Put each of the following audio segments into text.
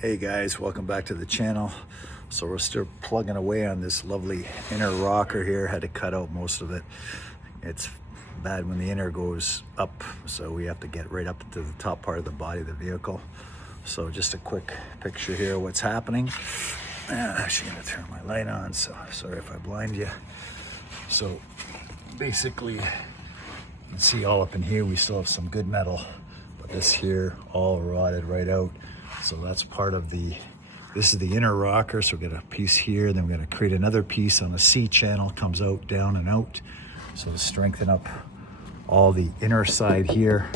Hey guys, welcome back to the channel. So we're still plugging away on this lovely inner rocker here. Had to cut out most of it. It's bad when the inner goes up, so we have to get right up to the top part of the body of the vehicle. So just a quick picture here of what's happening. I'm actually gonna turn my light on, so sorry if I blind you. So basically, you can see all up in here, we still have some good metal, but this here all rotted right out. So that's part of this is the inner rocker. So we got a piece here, then we're gonna create another piece on a C channel, comes out, down and out. So to strengthen up all the inner side here,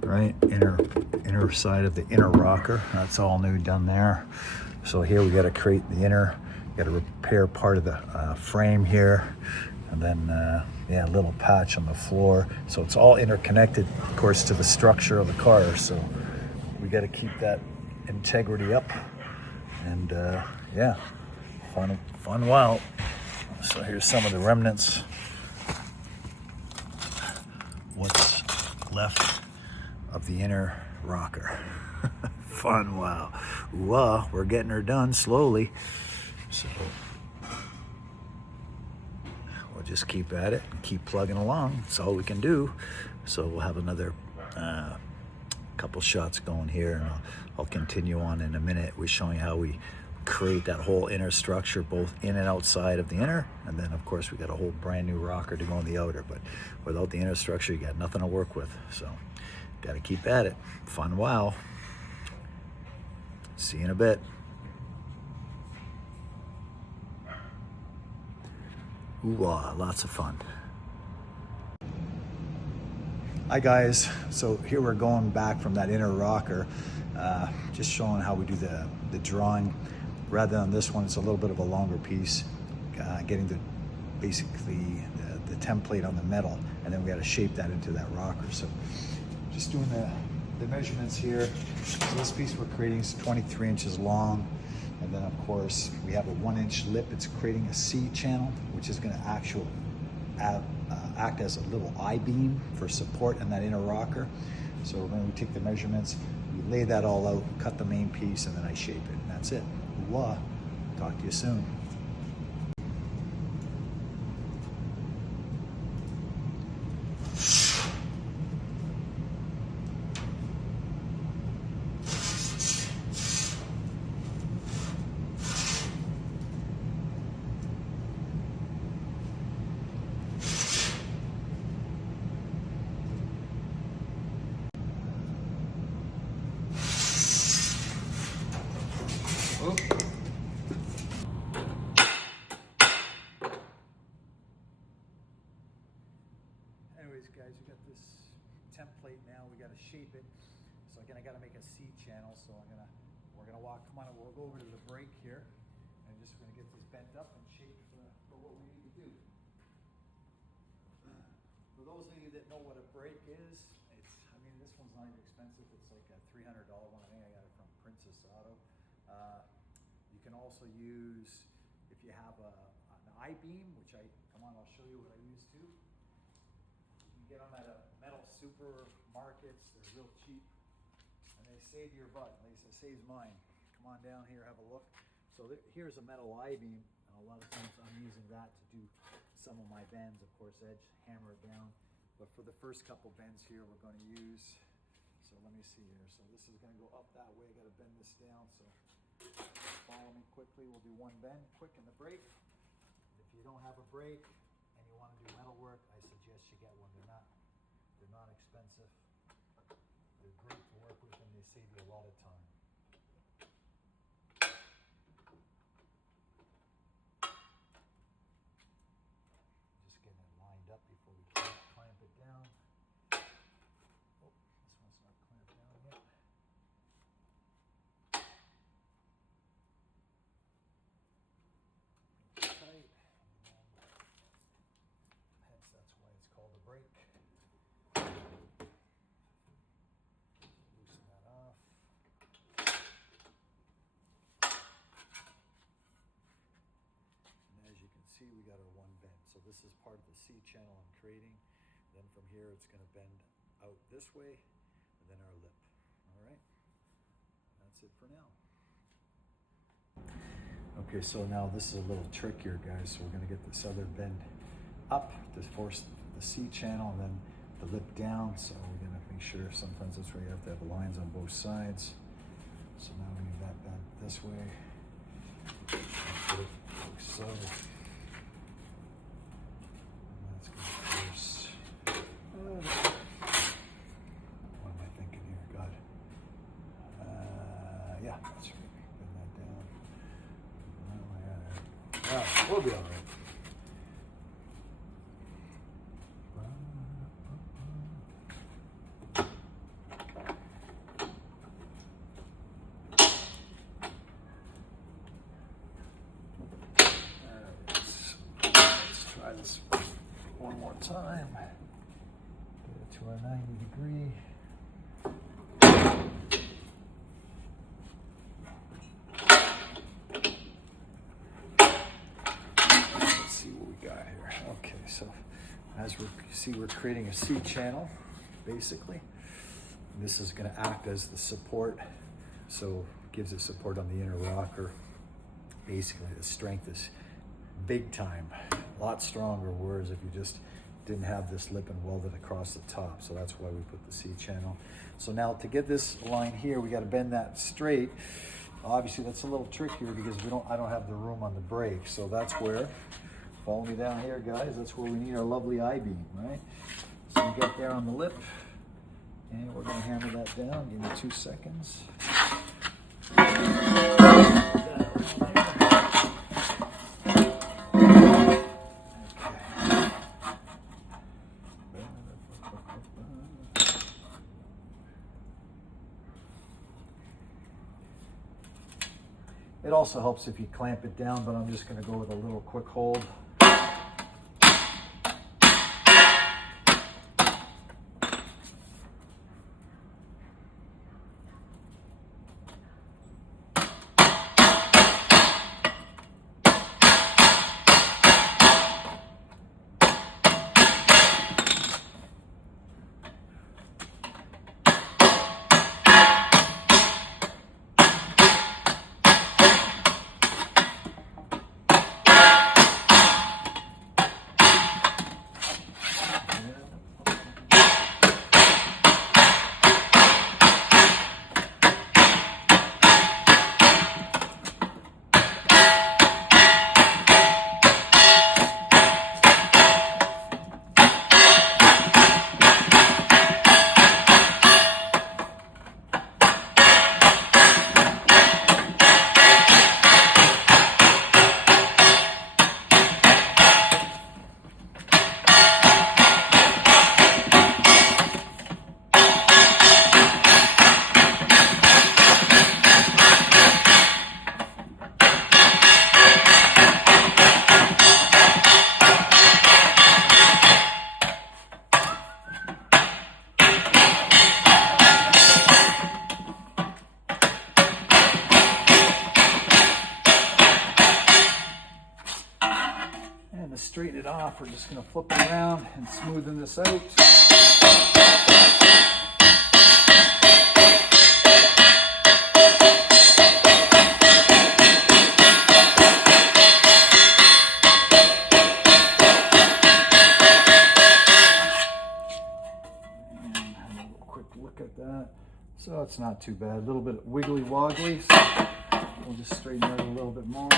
right? Inner side of the inner rocker. That's all new done there. So here we gotta create the inner, gotta repair part of the frame here. And then, yeah, a little patch on the floor. So it's all interconnected, of course, to the structure of the car. So we gotta keep that integrity up, and yeah, fun while. So here's some of the remnants, what's left of the inner rocker. Fun wow. We're getting her done slowly, so we'll just keep at it and keep plugging along. That's all we can do. So we'll have another couple shots going here, and I'll continue on in a minute. We're showing how we create that whole inner structure, both in and outside of the inner, and then of course we got a whole brand new rocker to go on the outer. But without the inner structure, you got nothing to work with. So got to keep at it. Fun wow. See you in a bit. Ooh, lots of fun. Hi guys, so here we're going back from that inner rocker, just showing how we do the drawing. Rather than this one, it's a little bit of a longer piece, getting basically the template on the metal, and then we got to shape that into that rocker. So just doing the measurements here. So this piece we're creating is 23 inches long, and then of course we have a 1-inch lip. It's creating a C channel, which is going to act as a little I-beam for support in that inner rocker. So when we take the measurements, we lay that all out, cut the main piece, and then I shape it, and that's it. Voila. Talk to you soon. Anyways, guys, we got this template now. We got to shape it. So again, I got to make a C channel. So we're gonna walk. Come on, we'll go over to the brake here, and just we're gonna get this bent up and shaped for what we need to do. For those of you that know what a brake is, I mean, this one's not even expensive. It's like a $300 one. I think I got it from Princess Auto. You can also use, if you have an I-beam, which I'll show you what I use too. You can get them at metal supermarkets. They're real cheap, and they save your butt. At least it saves mine. Come on down here, have a look. So here's a metal I-beam, and a lot of times I'm using that to do some of my bends. Of course, edge, hammer it down. But for the first couple bends here, we're going to use, so let me see here. So this is going to go up that way. I got to bend this down. So follow me quickly. We'll do one bend quick in the brake. If you don't have a brake and you want to do metal work, I suggest you get one. They're not expensive. They're great to work with, and they save you a lot of time. Just getting it lined up before we clamp it down. Oh, this one's not clamped down yet. Tight. Hence, that's why it's called a brake. Loosen that off. And as you can see, we got our one bend. So this is part of the C channel I'm creating. Then from here, it's going to bend out this way, and then our lip. All right. That's it for now. Okay, so now this is a little trickier, guys. So we're gonna get this other bend up to force the C channel and then the lip down. So we're gonna make sure, sometimes that's where you have to have lines on both sides. So now we need that bent this way. Like so. And that's gonna force. What am I thinking here? God. Yeah, that's right. Bend that down. We'll be all right. Let's try this one more time. Get it to our 90-degree. Okay, so as we see, we're creating a C channel, basically. And this is going to act as the support, so it gives it support on the inner rocker. Basically, the strength is big time, a lot stronger, whereas if you just didn't have this lip and welded across the top. So that's why we put the C channel. So now to get this line here, we got to bend that straight. Obviously, that's a little trickier because I don't have the room on the brake. So that's where. Follow me down here, guys. That's where we need our lovely I-beam, right? So we get there on the lip, and we're going to hammer that down. Give me 2 seconds. It also helps if you clamp it down, but I'm just going to go with a little quick hold. Straighten it off. We're just going to flip it around and smoothen this out. And have a quick look at that. So it's not too bad. A little bit wiggly woggly. So we'll just straighten it out a little bit more.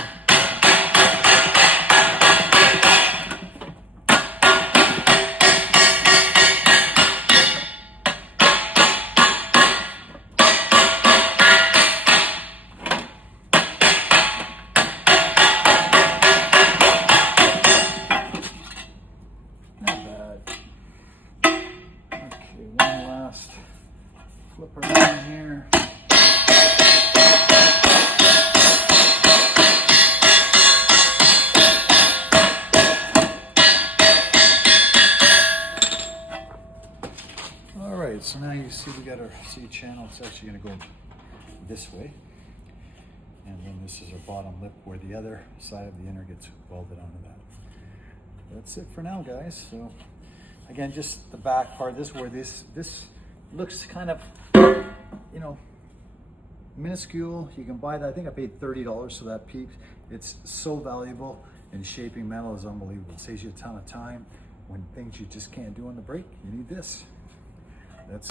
Flip around here. All right, so now you see we got our C channel. It's actually going to go this way. And then this is our bottom lip where the other side of the inner gets welded onto that. That's it for now, guys. So again, just the back part, this is where this looks kind of, you know, minuscule. You can buy that. I think I paid $30 for that piece. It's so valuable, and shaping metal is unbelievable. It saves you a ton of time. When things you just can't do on the brake, you need this. That's